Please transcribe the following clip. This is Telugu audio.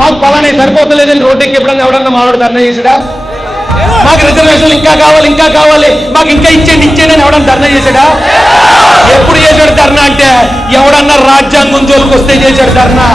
మాకు పలానే సరిపోతలేదని రోడ్డుకి ఎప్పుడన్నా ఎవడన్నా మావాడు ధర్నా చేసాడా? మాకు రిజర్వేషన్లు ఇంకా కావాలి, మాకు ఇంకా ఇచ్చేయండి అని ఎవడన్నా ధర్నా చేశాడా? ఎప్పుడు చేశాడు ధర్నా అంటే ఎవడన్నా రాజ్యాంగం జోలికి వస్తే చేశాడు ధర్నా.